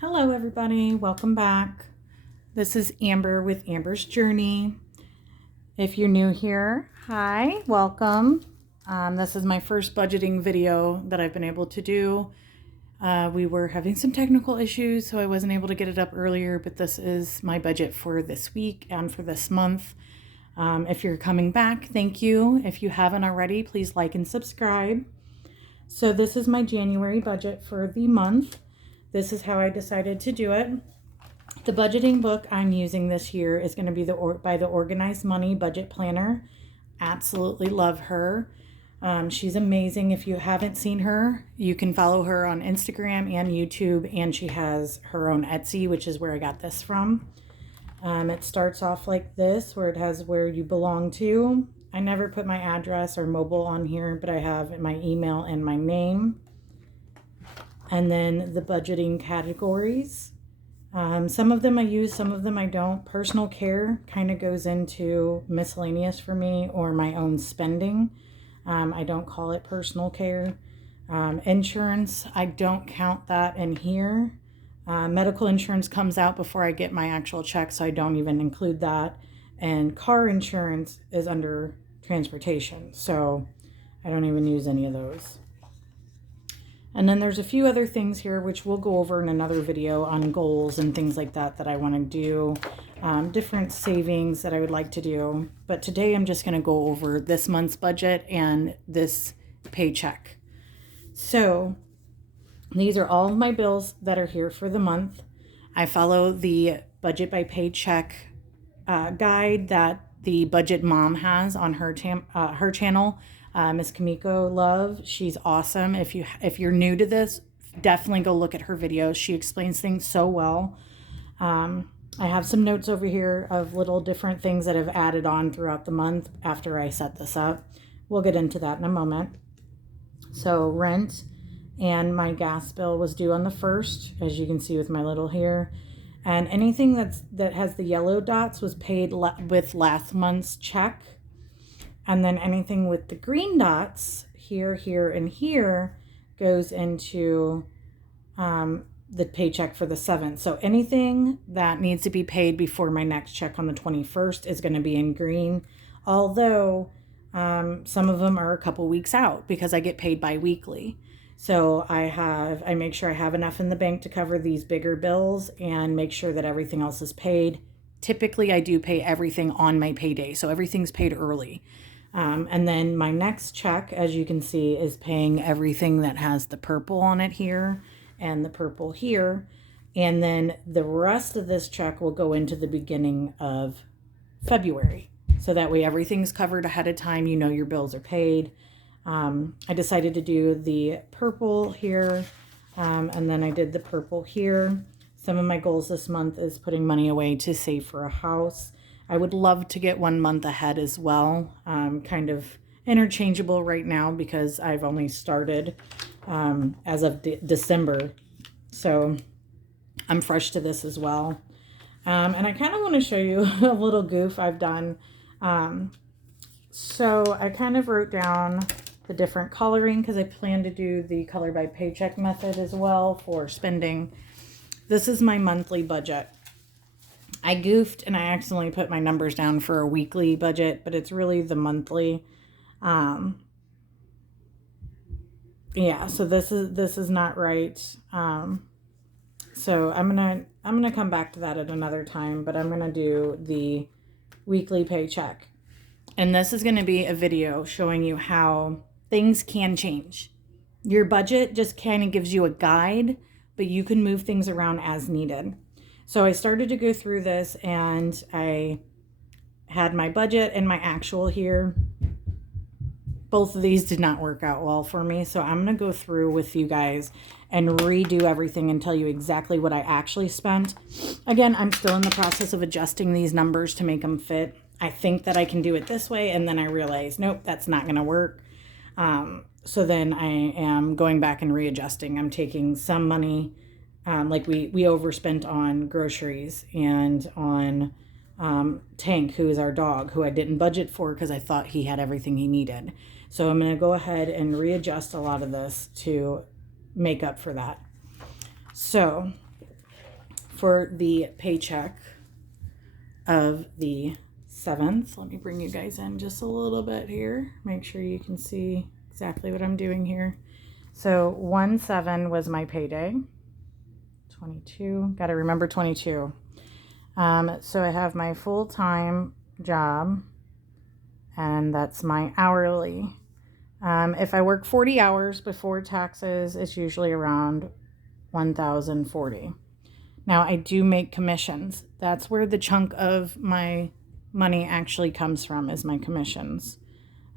Hello everybody, welcome back. This is Amber with Amber's Journey. If you're new here, hi, welcome. This is my first budgeting video that I've been able to do. We were having some technical issues, so I wasn't able to get it up earlier, but this is my budget for this week and for this month. If you're coming back, thank you. If you haven't already, please like and subscribe. So this is my January budget for the month. This is how I decided to do it. The budgeting book I'm using this year is going to be by the Organized Money Budget Planner. Absolutely love her. She's amazing. If you haven't seen her, you can follow her on Instagram and YouTube, and she has her own Etsy, which is where I got this from. It starts off like this, where it has where you belong to. I never put my address or mobile on here, but I have my email and my name. And then the budgeting categories. Some of them I use, some of them I don't. Personal care kind of goes into miscellaneous for me, or my own spending. I don't call it personal care. Insurance, I don't count that in here. Medical insurance comes out before I get my actual check, so I don't even include that. And car insurance is under transportation, so I don't even use any of those. And then there's a few other things here which we'll go over in another video on goals and things like that I want to do, different savings that I would like to do. But today I'm just going to go over this month's budget and this paycheck. So these are all of my bills that are here for the month. I follow the budget by paycheck guide that the Budget Mom has on her channel. Miss Kamiko Love, she's awesome. If you're new to this, definitely go look at her videos. She explains things so well. I have some notes over here of little different things that I've added on throughout the month after I set this up. We'll get into that in a moment. So rent and my gas bill was due on the 1st, as you can see with my little here. And anything that has the yellow dots was paid with last month's check. And then anything with the green dots, here, here, and here, goes into the paycheck for the 7th. So anything that needs to be paid before my next check on the 21st is going to be in green. Although some of them are a couple weeks out because I get paid bi-weekly. So I make sure I have enough in the bank to cover these bigger bills and make sure that everything else is paid. Typically, I do pay everything on my payday, so everything's paid early. And then my next check, as you can see, is paying everything that has the purple on it here and the purple here. And then the rest of this check will go into the beginning of February. So that way everything's covered ahead of time. You know your bills are paid. I decided to do the purple here, and then I did the purple here. Some of my goals this month is putting money away to save for a house. I would love to get 1 month ahead as well. Kind of interchangeable right now because I've only started as of December. So I'm fresh to this as well. And I kind of want to show you a little goof I've done. So I kind of wrote down the different coloring because I plan to do the color by paycheck method as well for spending. This is my monthly budget. I goofed and I accidentally put my numbers down for a weekly budget, but it's really the monthly. Yeah, so this is not right. So I'm gonna come back to that at another time, but I'm gonna do the weekly paycheck. And this is gonna be a video showing you how things can change. Your budget just kind of gives you a guide, but you can move things around as needed. So I started to go through this and I had my budget and my actual here. Both of these did not work out well for me. So I'm going to go through with you guys and redo everything and tell you exactly what I actually spent. Again, I'm still in the process of adjusting these numbers to make them fit. I think that I can do it this way. And then I realized, nope, that's not going to work. So then I am going back and readjusting. I'm taking some money. Like we overspent on groceries and on Tank, who is our dog, who I didn't budget for because I thought he had everything he needed. So I'm going to go ahead and readjust a lot of this to make up for that. So for the paycheck of the 7th. Let me bring you guys in just a little bit here. Make sure you can see exactly what I'm doing here. So 1/7 was my payday. 22, got to remember 22. So I have my full-time job, and that's my hourly. If I work 40 hours before taxes, it's usually around 1,040. Now I do make commissions. That's where the chunk of my money actually comes from, is my commissions.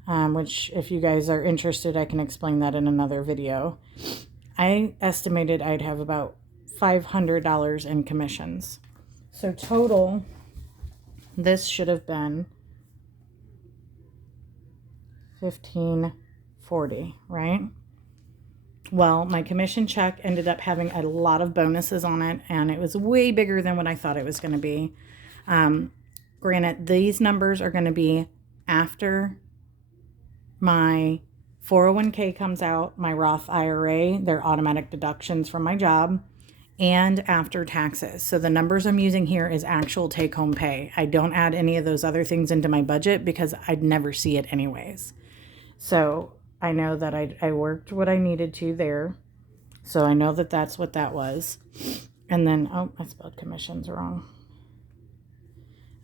Which, if you guys are interested, I can explain that in another video. I estimated I'd have about $500 in commissions. So total, this should have been $1,540, right? Well, my commission check ended up having a lot of bonuses on it, and it was way bigger than what I thought it was going to be. Granted, these numbers are going to be after my 401k comes out, my Roth IRA, their automatic deductions from my job, and after taxes. So the numbers I'm using here is actual take-home pay. I don't add any of those other things into my budget because I'd never see it anyways. So I know that I worked what I needed to there. So I know that that's what that was. And then, oh, I spelled commissions wrong.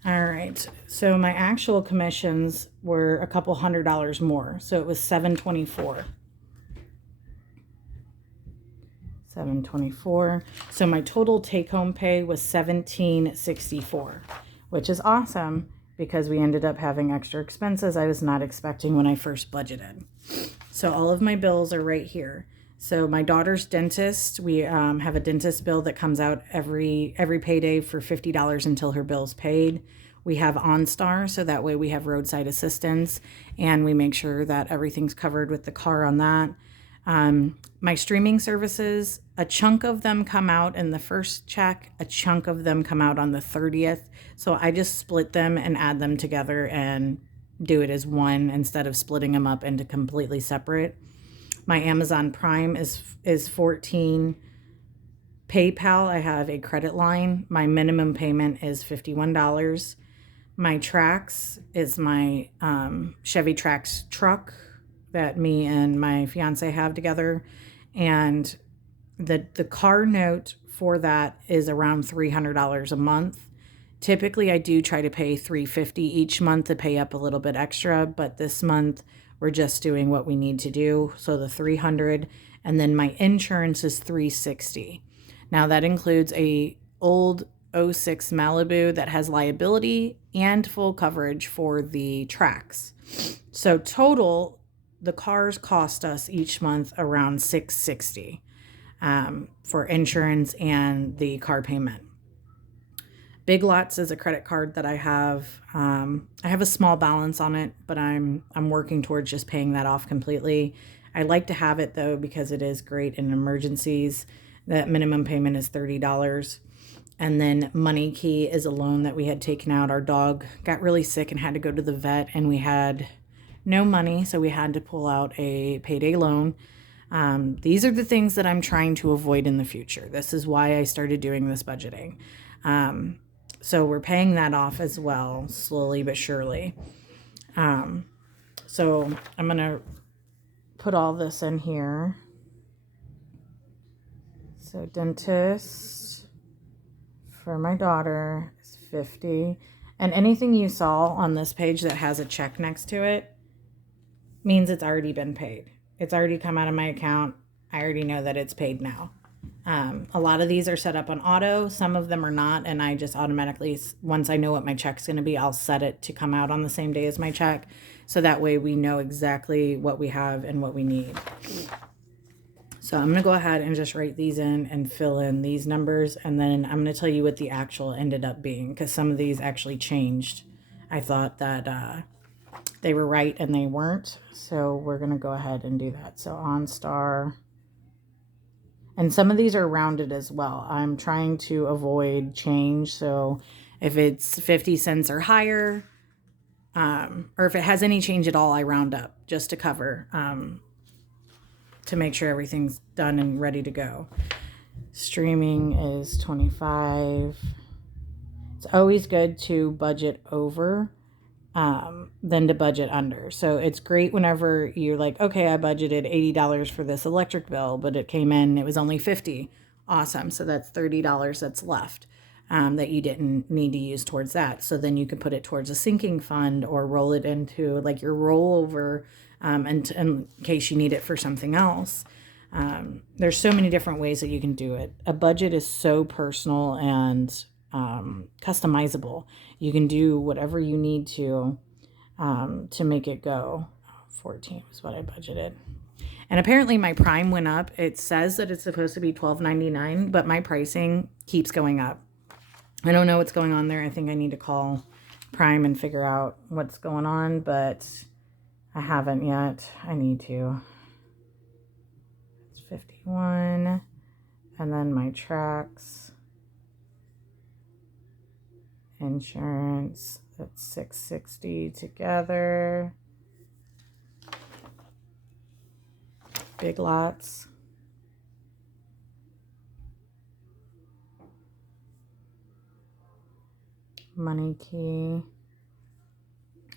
All right, so my actual commissions were a couple $100 more. So it was $724. $724. So my total take-home pay was $1,764, which is awesome because we ended up having extra expenses I was not expecting when I first budgeted. So all of my bills are right here. So my daughter's dentist, we have a dentist bill that comes out every payday for $50 until her bill's paid. We have OnStar, so that way we have roadside assistance, and we make sure that everything's covered with the car on that. My streaming services, a chunk of them come out in the first check, a chunk of them come out on the 30th. So I just split them and add them together and do it as one instead of splitting them up into completely separate. My Amazon Prime is $14. PayPal, I have a credit line. My minimum payment is $51. My Trax is my Chevy Trax truck that me and my fiance have together. And the car note for that is around $300 a month. Typically, I do try to pay $350 each month to pay up a little bit extra, but this month we're just doing what we need to do. So the $300, and then my insurance is $360. Now that includes a old 06 Malibu that has liability and full coverage for the Trax. So total, the cars cost us each month around $660 for insurance and the car payment. Big Lots is a credit card that I have. I have a small balance on it, but I'm working towards just paying that off completely. I like to have it though because it is great in emergencies. That minimum payment is $30. And then Money Key is a loan that we had taken out. Our dog got really sick and had to go to the vet, and we had no money, so we had to pull out a payday loan. These are the things that I'm trying to avoid in the future. This is why I started doing this budgeting. So we're paying that off as well, slowly but surely. So I'm going to put all this in here. So dentist for my daughter is $50. And anything you saw on this page that has a check next to it means it's already been paid. It's already come out of my account. I already know that it's paid now. A lot of these are set up on auto. Some of them are not. And I just automatically, once I know what my check's going to be, I'll set it to come out on the same day as my check. So that way we know exactly what we have and what we need. So I'm going to go ahead and just write these in and fill in these numbers. And then I'm going to tell you what the actual ended up being, because some of these actually changed. I thought that they were right and they weren't. So we're going to go ahead and do that. So OnStar. And some of these are rounded as well. I'm trying to avoid change. So if it's 50 cents or higher, or if it has any change at all, I round up just to cover, to make sure everything's done and ready to go. Streaming is $25. It's always good to budget over than to budget under. So it's great whenever you're like, okay, I budgeted $80 for this electric bill, but it came in, it was only $50. Awesome. So that's $30 that's left that you didn't need to use towards that. So then you can put it towards a sinking fund or roll it into like your rollover in case you need it for something else. There's so many different ways that you can do it. A budget is so personal and customizable. You can do whatever you need to make it go. 14 was what I budgeted. And apparently my Prime went up. It says that it's supposed to be $12.99, but my pricing keeps going up. I don't know what's going on there. I think I need to call Prime and figure out what's going on, but I haven't yet. I need to. It's 51. And then my tracks. Insurance, that's $660 together. Big Lots. Money Key.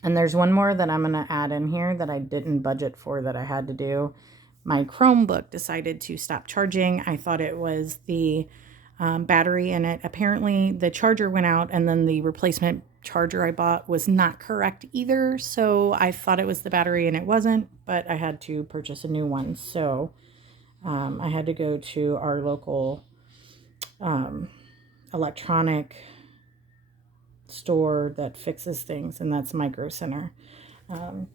And there's one more that I'm going to add in here that I didn't budget for that I had to do. My Chromebook decided to stop charging. I thought it was the battery in it. Apparently the charger went out and then the replacement charger I bought was not correct either. So I thought it was the battery and it wasn't, but I had to purchase a new one. So I had to go to our local electronic store that fixes things, and that's Micro Center. I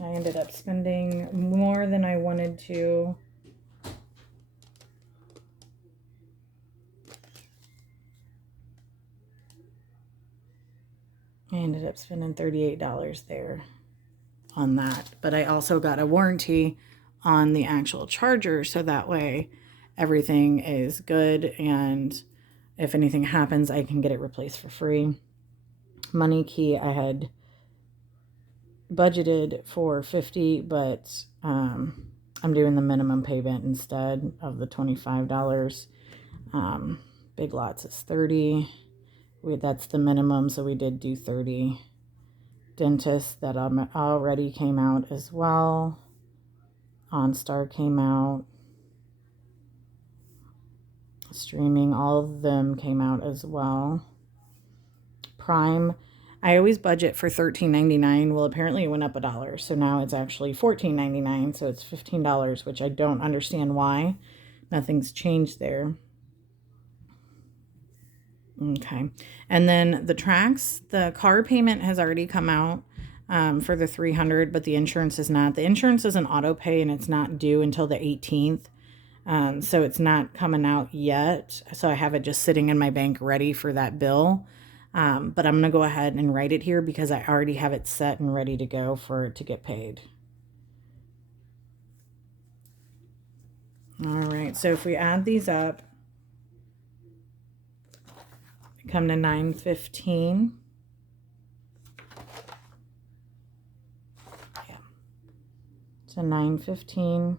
ended up spending more than I wanted to. I ended up spending $38 there on that. But I also got a warranty on the actual charger, so that way everything is good, and if anything happens, I can get it replaced for free. Money Key, I had budgeted for $50, but I'm doing the minimum payment instead of the $25. Big Lots is $30. That's the minimum, so we did do $30. Dentist, that already came out as well. OnStar came out. Streaming, all of them came out as well. Prime, I always budget for $13.99. Well, apparently it went up $1, so now it's actually $14.99, so it's $15, which I don't understand why. Nothing's changed there. Okay, and then the tracks, the car payment has already come out for the $300, but the insurance is not. The insurance is an auto pay and it's not due until the 18th. So it's not coming out yet. So I have it just sitting in my bank ready for that bill. But I'm going to go ahead and write it here because I already have it set and ready to go for it to get paid. All right, so if we add these up, we come to $915. Yeah. So $915.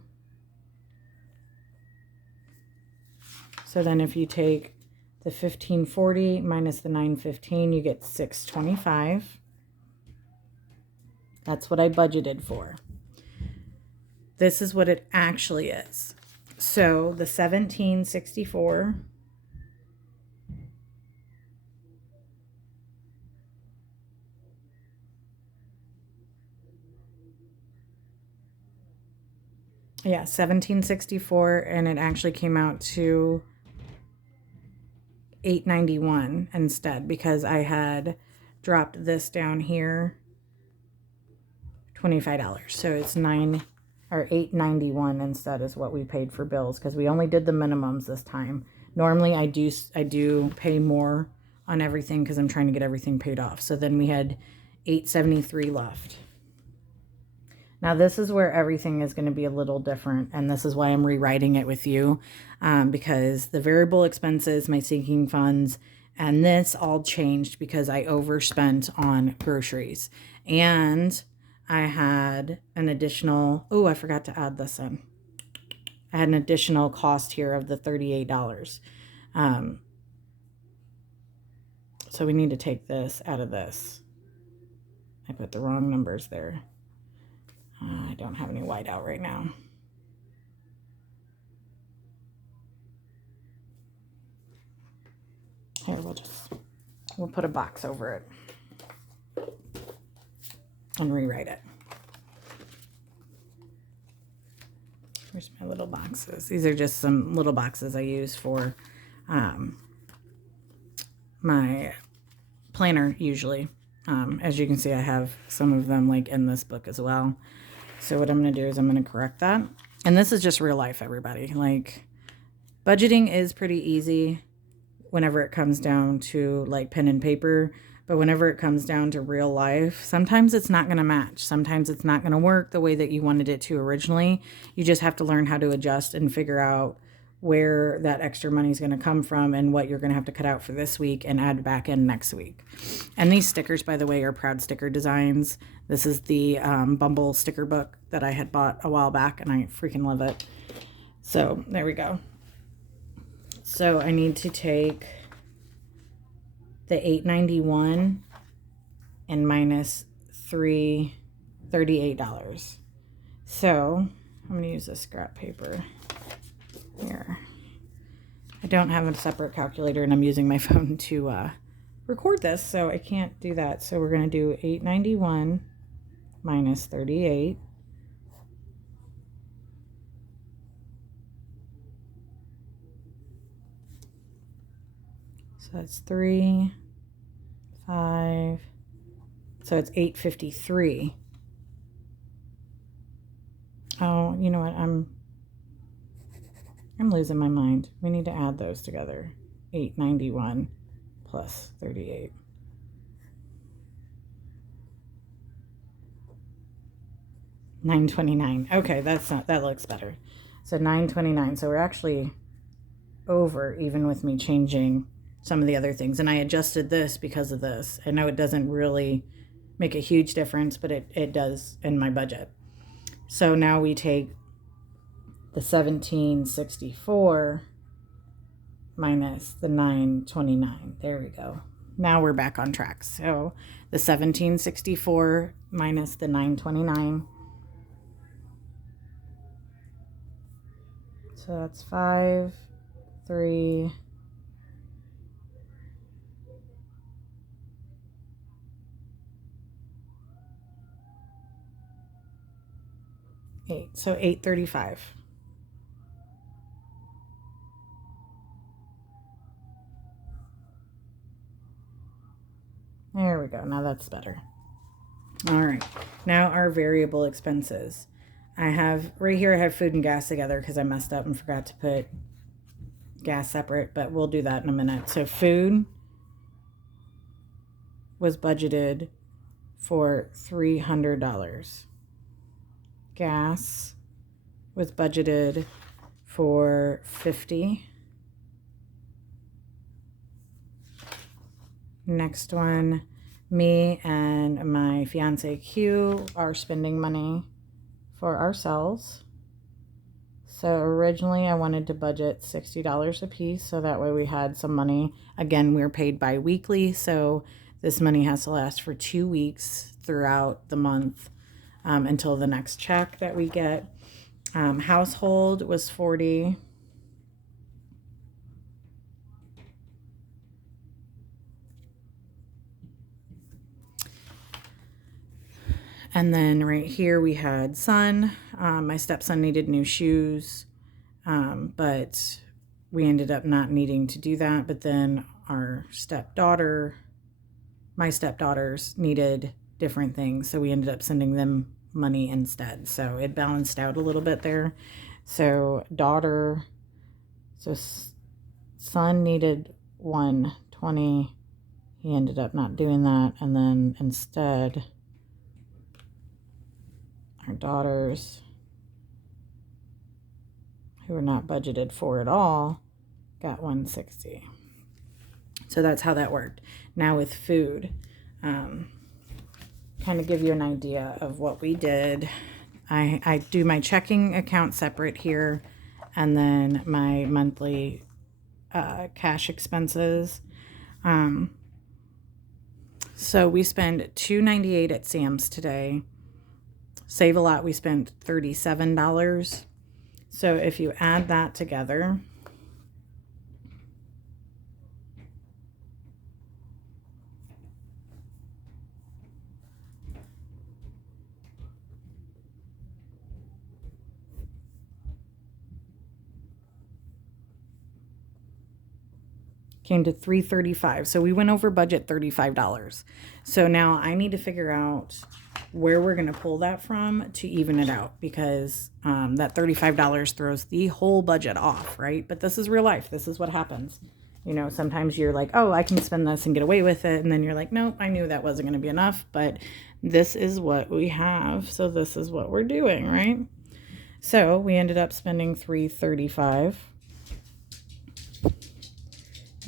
So then if you take the $1,540 minus the $915, you get $625. That's what I budgeted for. This is what it actually is. So the $1,764 yeah, $1,764, and it actually came out to $891 instead because I had dropped this down here $25. So it's $891 instead is what we paid for bills because we only did the minimums this time. Normally I do pay more on everything because I'm trying to get everything paid off. So then we had $873 left. Now this is where everything is going to be a little different, and this is why I'm rewriting it with you, because the variable expenses, my sinking funds, and this all changed because I overspent on groceries. And I had an additional, oh, I forgot to add this in. I had an additional cost here of the $38. So we need to take this out of this. I put the wrong numbers there. I don't have any white out right now. Here, we'll put a box over it and rewrite it. Where's my little boxes? These are just some little boxes I use for my planner usually. As you can see, I have some of them like in this book as well. So what I'm going to do is I'm going to correct that. And this is just real life, everybody. Like, budgeting is pretty easy whenever it comes down to like pen and paper. But whenever it comes down to real life, sometimes it's not going to match. Sometimes it's not going to work the way that you wanted it to originally. You just have to learn how to adjust and figure out where that extra money is going to come from and what you're going to have to cut out for this week and add back in next week. And these stickers, by the way, are Proud Sticker Designs. This is the Bumble sticker book that I had bought a while back, and I freaking love it. So there we go. So I need to take the $8.91 and minus $38. So I'm going to use this scrap paper here. I don't have a separate calculator, and I'm using my phone to record this, so I can't do that. So we're going to do $8.91 minus 38. So that's 3, 5. So it's $8.53. Oh, you know what? I'm losing my mind. We need to add those together. $8.91 plus 38. $9.29. Okay, that looks better. So $9.29. So we're actually over, even with me changing some of the other things. And I adjusted this because of this. I know it doesn't really make a huge difference, but it does in my budget. So now we take the $17.64 minus the $9.29. There we go. Now we're back on track. So the $17.64 minus the $9.29. So that's 5, 3, 8. So $8.35. There we go. Now that's better. All right. Now our variable expenses. I have right here, I have food and gas together because I messed up and forgot to put gas separate, but we'll do that in a minute. So food was budgeted for $300. Gas was budgeted for $50. Next one, me and my fiance Q are spending money for ourselves. So originally I wanted to budget $60 a piece, so that way we had some money. Again, we're paid bi-weekly, so this money has to last for 2 weeks throughout the month until the next check that we get. Household was $40. And then right here we had son. My stepson needed new shoes, but we ended up not needing to do that. But then my stepdaughters needed different things, so we ended up sending them money instead. So it balanced out a little bit there. So son needed $120. He ended up not doing that, and then instead our daughters, who were not budgeted for at all, got $160. So that's how that worked. Now with food, kind of give you an idea of what we did. I do my checking account separate here. and then my monthly cash expenses. So we spend $2.98 at Sam's today. Save a Lot, we spent $37. So if you add that together, came to $335. So we went over budget $35. So now I need to figure out where we're going to pull that from to even it out, because that $35 throws the whole budget off, right? But this is real life. This is what happens. You know, sometimes you're like, oh, I can spend this and get away with it. And then you're like, nope, I knew that wasn't going to be enough, but this is what we have. So this is what we're doing, right? So we ended up spending $335.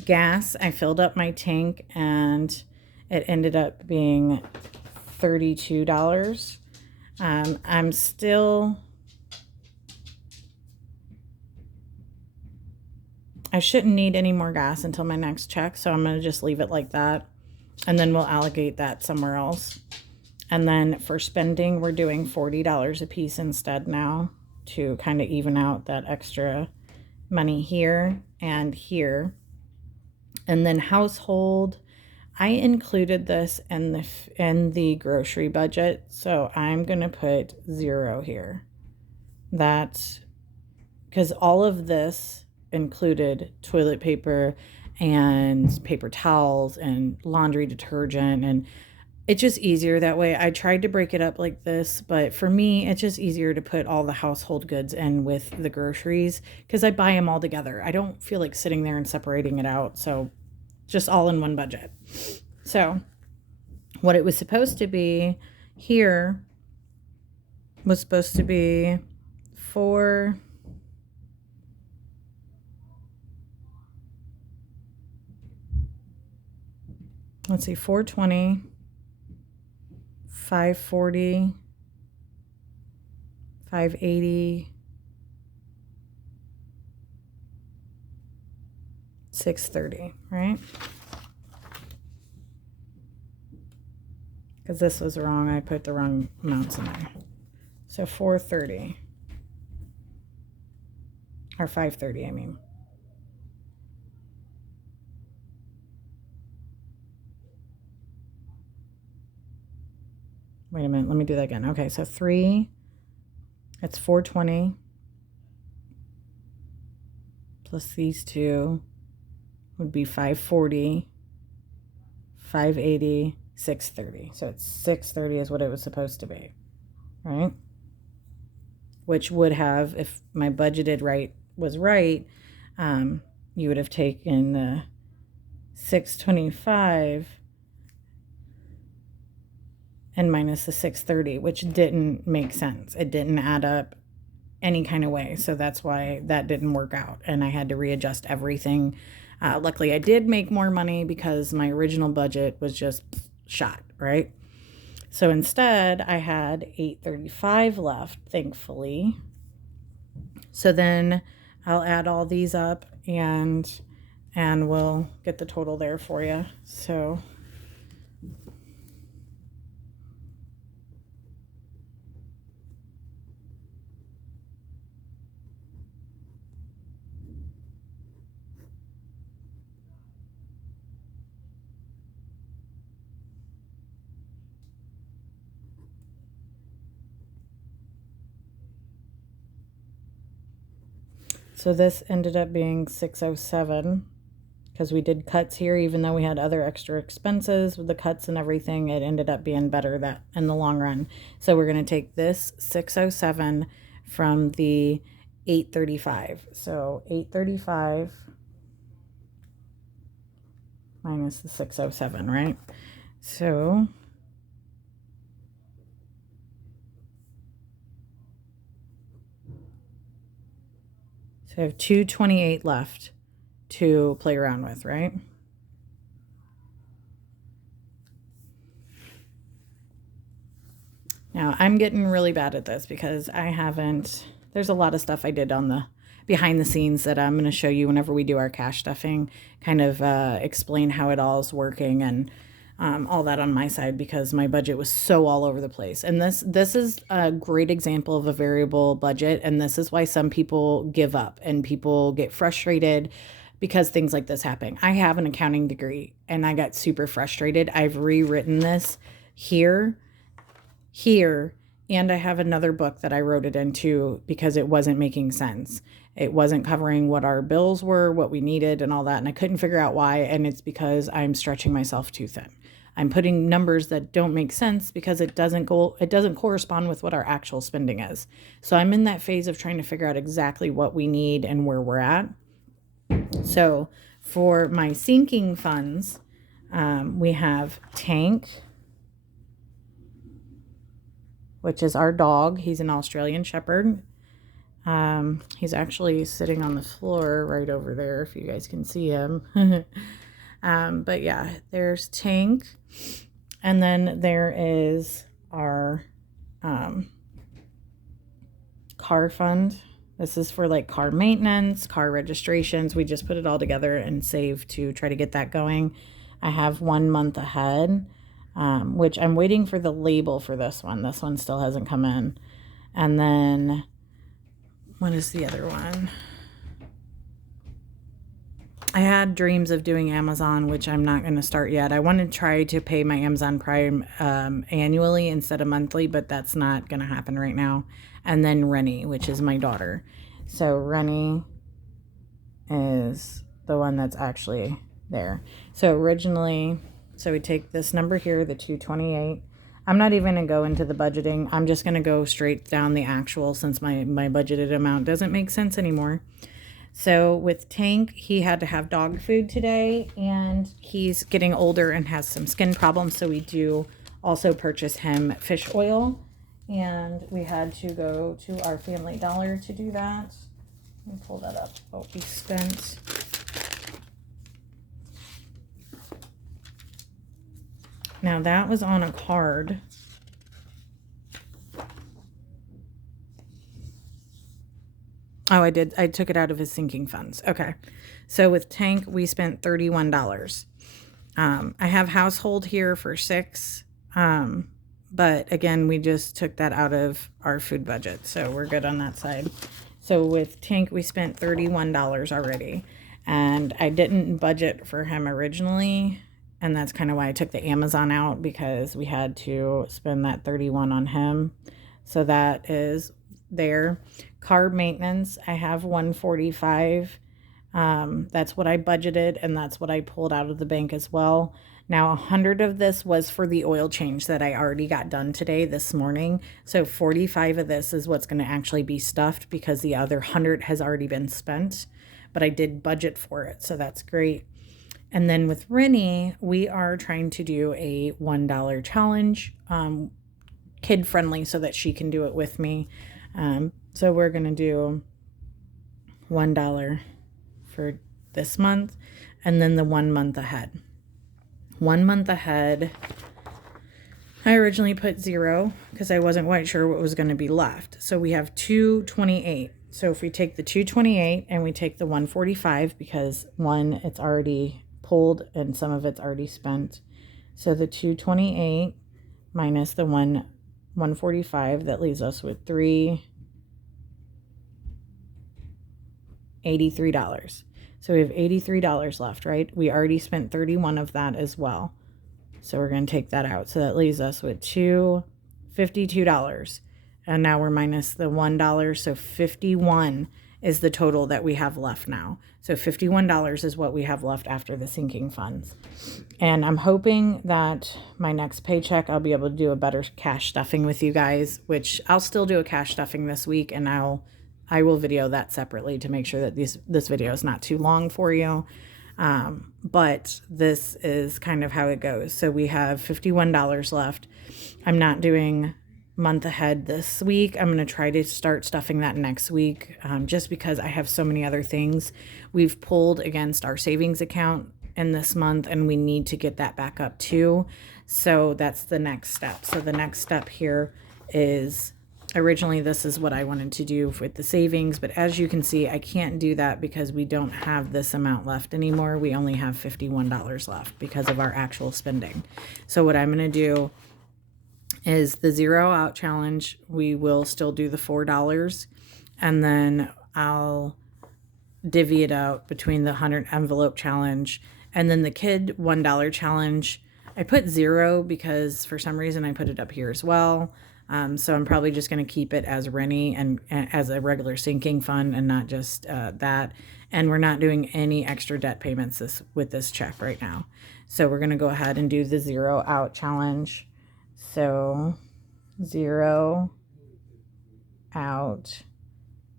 Gas, I filled up my tank and it ended up being $32. I'm still, I shouldn't need any more gas until my next check, so I'm going to just leave it like that, and then we'll allocate that somewhere else. And then for spending, we're doing $40 a piece instead now to kind of even out that extra money here and here. And then household, I included this in the grocery budget, so I'm going to put 0 here. That's because all of this included toilet paper and paper towels and laundry detergent, and it's just easier that way. I tried to break it up like this, but for me, it's just easier to put all the household goods in with the groceries because I buy them all together. I don't feel like sitting there and separating it out, so just all in one budget. So what it was supposed to be here was supposed to be for let's see, 420, 540, 580, 630, right? Because this was wrong. I put the wrong amounts in there. So 430. Or 530, I mean. Wait a minute, let me do that again. Okay, so 3, that's 420. Plus these two would be 540, 580, 630. So it's 630 is what it was supposed to be, right? Which would have, if my budgeted rate was right, you would have taken the 625 and minus the 630, which didn't make sense. It didn't add up any kind of way. So that's why that didn't work out. And I had to readjust everything. Luckily, I did make more money because my original budget was just shot, right? So instead, I had $835 left, thankfully. So then I'll add all these up and we'll get the total there for you. So this ended up being $607 because we did cuts here, even though we had other extra expenses with the cuts and everything. It ended up being better that in the long run. So we're going to take this $607 from the $835. So $835 minus the $607, right? So I have $228 left to play around with, right? Now, I'm getting really bad at this because I haven't, there's a lot of stuff I did on the behind the scenes that I'm going to show you whenever we do our cash stuffing, kind of explain how it all is working and all that on my side, because my budget was so all over the place. And this is a great example of a variable budget. And this is why some people give up and people get frustrated because things like this happen. I have an accounting degree and I got super frustrated. I've rewritten this here, and I have another book that I wrote it into because it wasn't making sense. It wasn't covering what our bills were, what we needed and all that. And I couldn't figure out why. And it's because I'm stretching myself too thin. I'm putting numbers that don't make sense because it doesn't correspond with what our actual spending is. So I'm in that phase of trying to figure out exactly what we need and where we're at. So for my sinking funds, we have Tank, which is our dog. He's an Australian Shepherd. He's actually sitting on the floor right over there, if you guys can see him. But yeah, there's Tank. And then there is our car fund. This is for like car maintenance, car registrations. We just put it all together and save to try to get that going. I have 1 month ahead, which I'm waiting for the label for this one. This one still hasn't come in. And then what is the other one? I had dreams of doing Amazon, which I'm not going to start yet. I want to try to pay my Amazon Prime annually instead of monthly, but that's not going to happen right now. And then Rennie, which is my daughter. So Rennie is the one that's actually there. So originally, so we take this number here, the 228. I'm not even going to go into the budgeting. I'm just going to go straight down the actual, since my budgeted amount doesn't make sense anymore. So with Tank, he had to have dog food today, and he's getting older and has some skin problems. So we do also purchase him fish oil, and we had to go to our Family Dollar to do that. Let me pull that up, what we spent. Now that was on a card. Oh, I did. I took it out of his sinking funds. Okay. So with Tank, we spent $31. I have household here for $6. But again, we just took that out of our food budget. So we're good on that side. So with Tank, we spent $31 already. And I didn't budget for him originally. And that's kind of why I took the Amazon out, because we had to spend that $31 on him. So that is there. Car maintenance, I have $145. That's what I budgeted, and that's what I pulled out of the bank as well. Now 100 of this was for the oil change that I already got done today, this morning. So 45 of this is what's going to actually be stuffed, because the other 100 has already been spent, but I did budget for it. So that's great. And then with Rennie, we are trying to do a $1 challenge, kid friendly, so that she can do it with me. So we're going to do $1 for this month, and then the 1 month ahead. 1 month ahead, I originally put 0 because I wasn't quite sure what was going to be left. So we have 228. So if we take the 228 and we take the 145, because one, it's already pulled and some of it's already spent. So the 228 minus the 145, that leaves us with $83. So we have $83 left, right? We already spent 31 of that as well. So we're going to take that out. So that leaves us with $52. And now we're minus the $1. So 51 is the total that we have left now. So $51 is what we have left after the sinking funds. And I'm hoping that my next paycheck, I'll be able to do a better cash stuffing with you guys, which I'll still do a cash stuffing this week, and I will video that separately to make sure that this video is not too long for you. But this is kind of how it goes. So we have $51 left. I'm not doing month ahead this week. I'm going to try to start stuffing that next week, just because I have so many other things. We've pulled against our savings account in this month, and we need to get that back up too. So that's the next step. So the next step here is originally this is what I wanted to do with the savings, but as you can see, I can't do that because we don't have this amount left anymore. We only have $51 left because of our actual spending. So what I'm going to do is the zero out challenge. We will still do the $4, and then I'll divvy it out between the 100 envelope challenge and then the kid $1 challenge. I put 0 because for some reason I put it up here as well. So I'm probably just going to keep it as Rennie and as a regular sinking fund and not just that. And we're not doing any extra debt payments with this check right now. So we're going to go ahead and do the 0 out challenge. So 0 out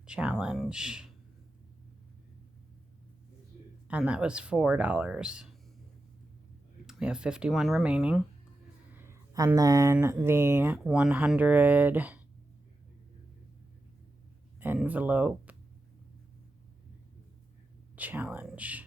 challenge. And that was $4. We have 51 remaining. And then the 100 envelope challenge.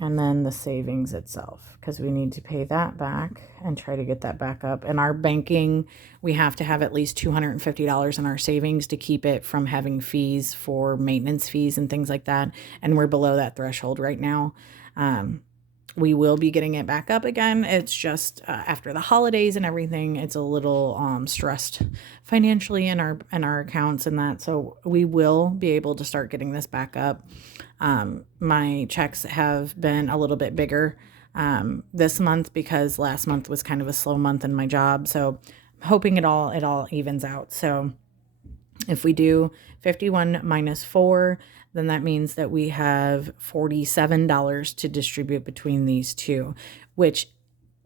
And then the savings itself, because we need to pay that back and try to get that back up. And our banking, we have to have at least $250 in our savings to keep it from having fees for maintenance fees and things like that. And we're below that threshold right now. We will be getting it back up again. It's just after the holidays and everything, it's a little stressed financially in our accounts and that. So we will be able to start getting this back up. My checks have been a little bit bigger this month because last month was kind of a slow month in my job. So I'm hoping it all evens out. So if we do 51 minus 4, then that means that we have $47 to distribute between these two, which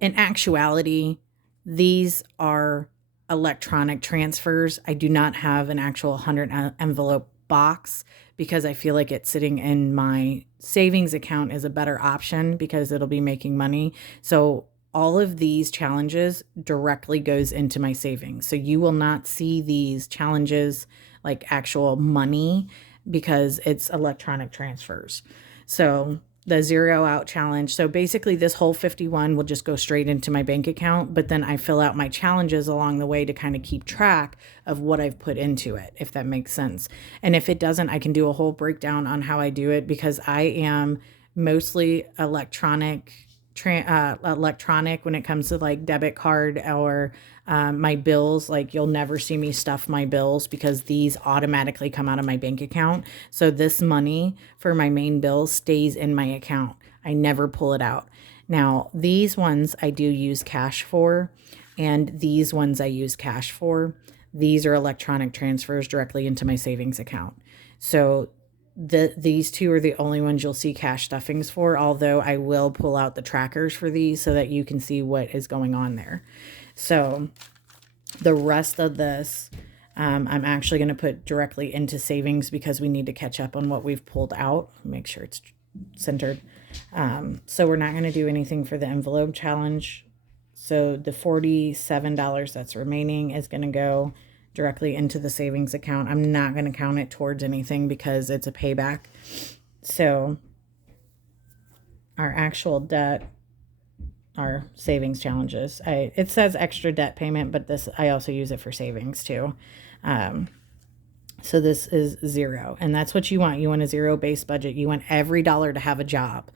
in actuality, these are electronic transfers. I do not have an actual 100 envelope box because I feel like it's sitting in my savings account is a better option because it'll be making money. So all of these challenges directly goes into my savings. So you will not see these challenges like actual money because it's electronic transfers. So the 0 out challenge. So basically this whole 51 will just go straight into my bank account, but then I fill out my challenges along the way to kind of keep track of what I've put into it, if that makes sense. And if it doesn't, I can do a whole breakdown on how I do it because I am mostly electronic when it comes to like debit card or my bills. Like you'll never see me stuff my bills because these automatically come out of my bank account. So this money for my main bills stays in my account. I never pull it out. Now these ones I do use cash for, and these ones I use cash for. These are electronic transfers directly into my savings account. So these two are the only ones you'll see cash stuffings for, although I will pull out the trackers for these so that you can see what is going on there. So the rest of this, I'm actually going to put directly into savings because we need to catch up on what we've pulled out. Make sure it's centered. So we're not going to do anything for the envelope challenge. So the $47 that's remaining is going to go directly into the savings account. I'm not going to count it towards anything because it's a payback. So our actual debt, our savings challenges, it says extra debt payment, but this I also use it for savings too. So this is 0, and that's what you want. You want a 0-based budget. You want every dollar to have a job.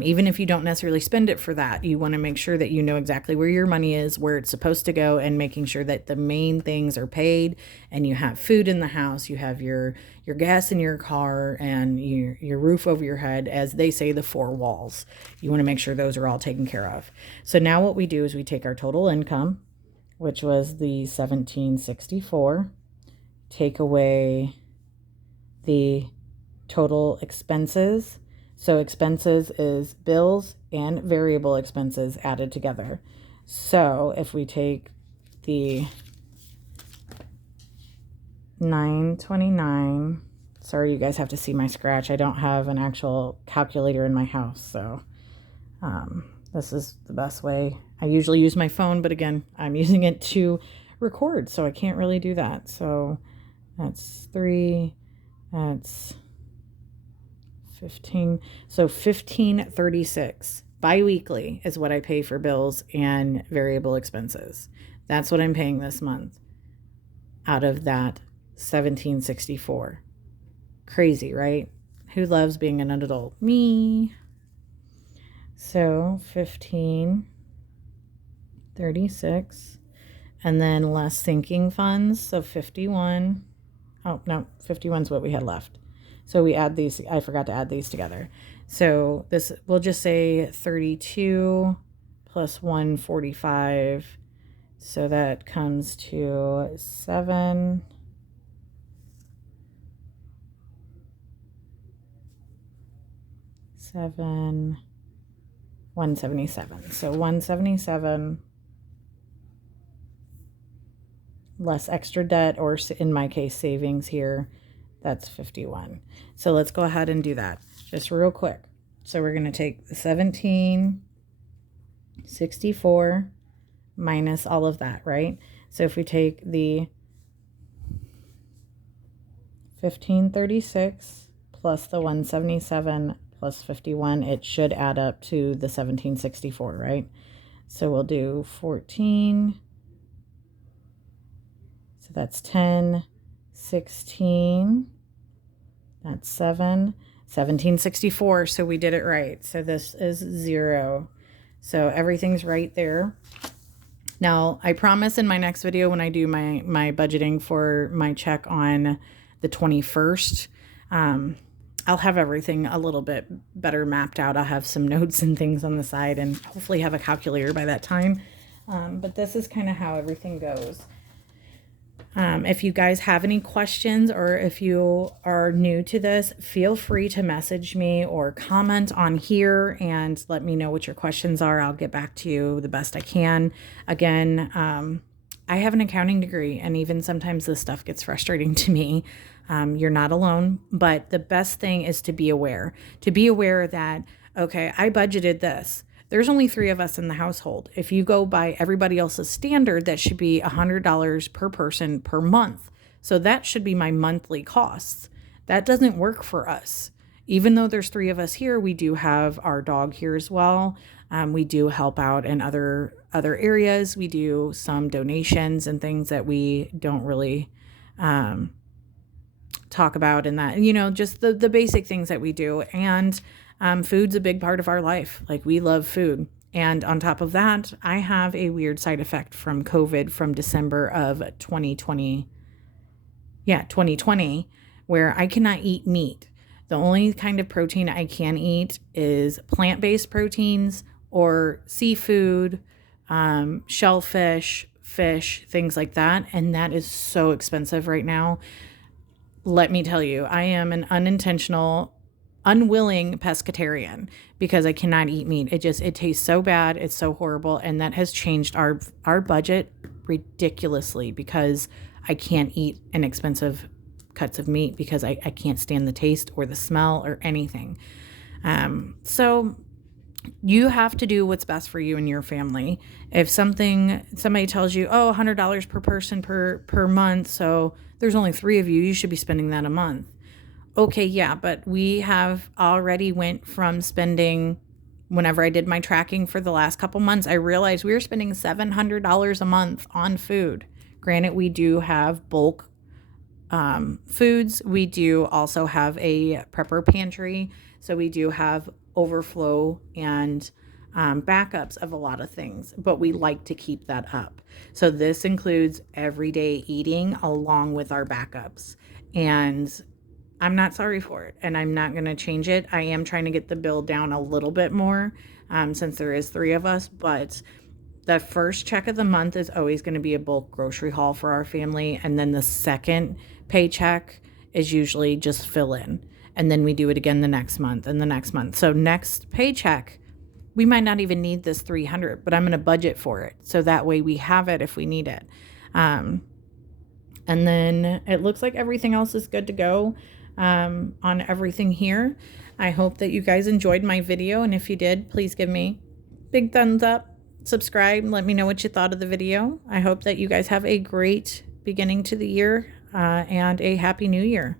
Even if you don't necessarily spend it for that, you want to make sure that you know exactly where your money is, where it's supposed to go, and making sure that the main things are paid and you have food in the house, you have your gas in your car, and your roof over your head, as they say, the 4 walls. You want to make sure those are all taken care of. So now what we do is we take our total income, which was the $1,764, take away the total expenses. So expenses is bills and variable expenses added together. So if we take the $929, sorry, you guys have to see my scratch. I don't have an actual calculator in my house, so this is the best way. I usually use my phone, but again, I'm using it to record, so I can't really do that. So that's 3, that's 15. So $1,536 bi-weekly is what I pay for bills and variable expenses. That's what I'm paying this month. out of that 1764. Crazy, right? Who loves being an adult? Me. So 1536, and then less sinking funds, so 51. Oh no, 51 is what we had left. So we add these. I forgot to add these together. So this, we'll just say 32 plus 145. So that comes to 177. So 177 less extra debt, or in my case, savings here, that's 51. So let's go ahead and do that just real quick. So we're going to take the 1764 minus all of that, right? So if we take the 1536 plus the 177 plus 51, it should add up to the 1764, right? So we'll do 14. So that's 10, 16, that's 7, 1764. So we did it right. So this is 0. So everything's right there. Now, I promise in my next video, when I do my budgeting for my check on the 21st, I'll have everything a little bit better mapped out. I'll have some notes and things on the side, and hopefully have a calculator by that time. But this is kind of how everything goes. If you guys have any questions, or if you are new to this, feel free to message me or comment on here and let me know what your questions are. I'll get back to you the best I can. Again, I have an accounting degree, and even sometimes this stuff gets frustrating to me. You're not alone, but the best thing is to be aware that, okay, I budgeted this. There's only 3 of us in the household. If you go by everybody else's standard, that should be $100 per person per month. So that should be my monthly costs. That doesn't work for us. Even though there's 3 of us here, we do have our dog here as well. We do help out in other areas. We do some donations and things that we don't really talk about in that, just the basic things that we do. And food's a big part of our life. Like, we love food. And on top of that, I have a weird side effect from COVID from December of 2020. Yeah, 2020, where I cannot eat meat. The only kind of protein I can eat is plant-based proteins or seafood, shellfish, fish, things like that. And that is so expensive right now. Let me tell you, I am an unwilling pescatarian because I cannot eat meat. It tastes so bad. It's so horrible. And that has changed our budget ridiculously because I can't eat inexpensive cuts of meat because I can't stand the taste or the smell or anything. So you have to do what's best for you and your family. If somebody tells you, oh, $100 per person per month, so there's only 3 of you should be spending that a month. Okay, yeah, but we have already went from spending, whenever I did my tracking for the last couple months, I realized we were spending $700 a month on food. Granted, we do have bulk foods. We do also have a prepper pantry. So we do have overflow and backups of a lot of things, but we like to keep that up. So this includes everyday eating along with our backups. And I'm not sorry for it, and I'm not going to change it. I am trying to get the bill down a little bit more since there is 3 of us, but the first check of the month is always going to be a bulk grocery haul for our family, and then the second paycheck is usually just fill in, and then we do it again the next month and the next month. So next paycheck, we might not even need this $300, but I'm going to budget for it, so that way we have it if we need it. And then it looks like everything else is good to go. On everything here. I hope that you guys enjoyed my video, and if you did, please give me a big thumbs up, subscribe, and let me know what you thought of the video. I hope that you guys have a great beginning to the year and a happy new year.